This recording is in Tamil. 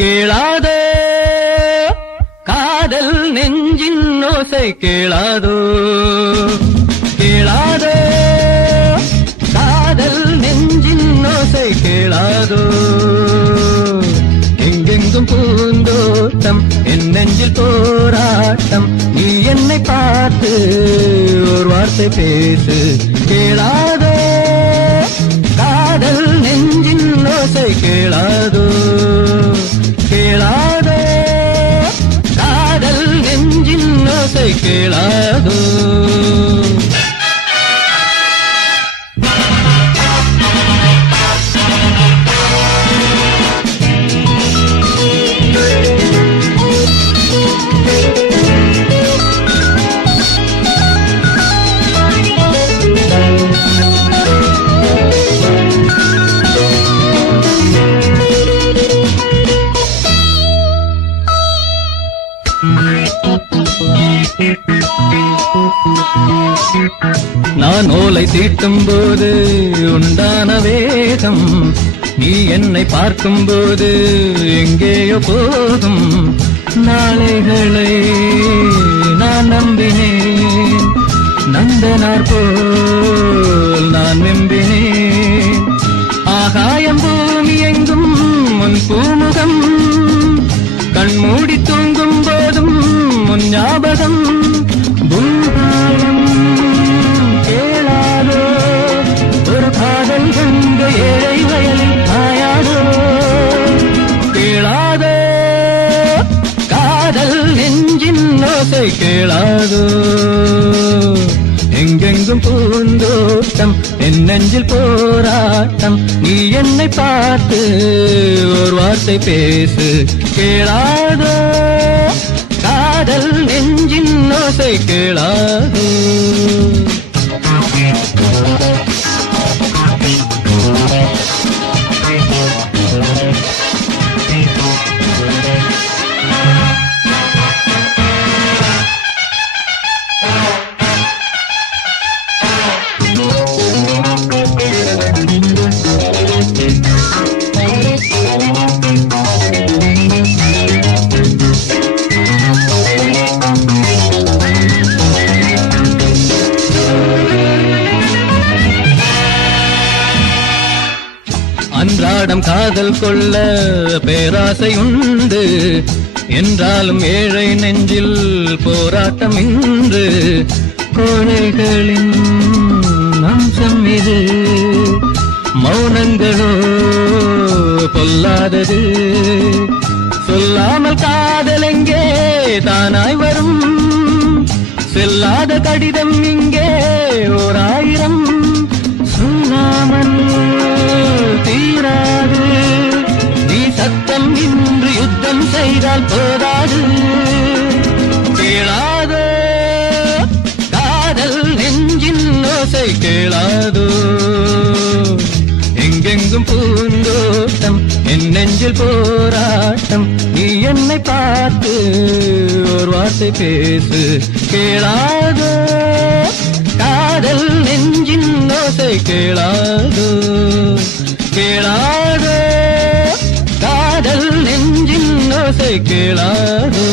கேளாதோ காதல் நெஞ்சின் ஓசை கேளாதோ கேளாதோ காதல் நெஞ்சின் ஓசை கேளாதோ எங்கெங்கும் பூந்தோட்டம் என் நெஞ்சில் போராட்டம் நீ என்னை பார்த்து ஒரு வார்த்தை பேசு கேளாதோ காதல் நெஞ்சின் ஓசை கேளாதோ கேளாதோ காதல் நெஞ்சின் ஓசை கேளாதோ நான் ஓலை தீட்டும் போது உண்டான வேகம் நீ என்னை பார்க்கும் போது எங்கேயோ போதும் நாளைகளை நான் நம்பினேன் நந்தனார் போல் நான் வெம்பினேன் ஆகாயம் பூமி எங்கும் முன் பூமுகம் கண்மூடி தூங்கும் போதும் முன் ஞாபகம் பூபாலம் கேளாதோ ஒரு காதல் கண்டு ஏழை வயலில் காயாதோ கேளாதோ காதல் நெஞ்சின் ஓசை கேளாதோ எங்கெங்கும் பூந்தோட்டம் என் நெஞ்சில் போராட்டம் நீ என்னை பார்த்து ஒரு வார்த்தை பேசு கேளாதோ காதல் நெஞ்சின் ஓசை கேளாதோ அன்றாடம் காதல் கொள்ள பேராசை உண்டு என்றாலும் ஏழை நெஞ்சில் போராட்டம் இன்று கோழைகளின் அம்சம் இது மௌனங்களோ பொல்லாதது சொல்லாமல் காதல் எங்கே தானாய் வரும் செல்லாத கடிதம் இங்கே ஓர் ஆயிரம் சொல்லாமல் தீராது நீ சத்தம் இன்று யுத்தம் செய்தால் போதாது கேளாதோ காதல் நெஞ்சின் ஓசை கேளாதோ எங்கெங்கும் பூந்தோட்டம் என் நெஞ்சில் போராட்டம் நீ என்னை பார்த்து ஒரு வார்த்தை பேசு கேளாதோ காதல் நெஞ்சின் ஓசை கேளாதோ கேளாதோ காதல் நெஞ்சின் ஓசை கேளாதோ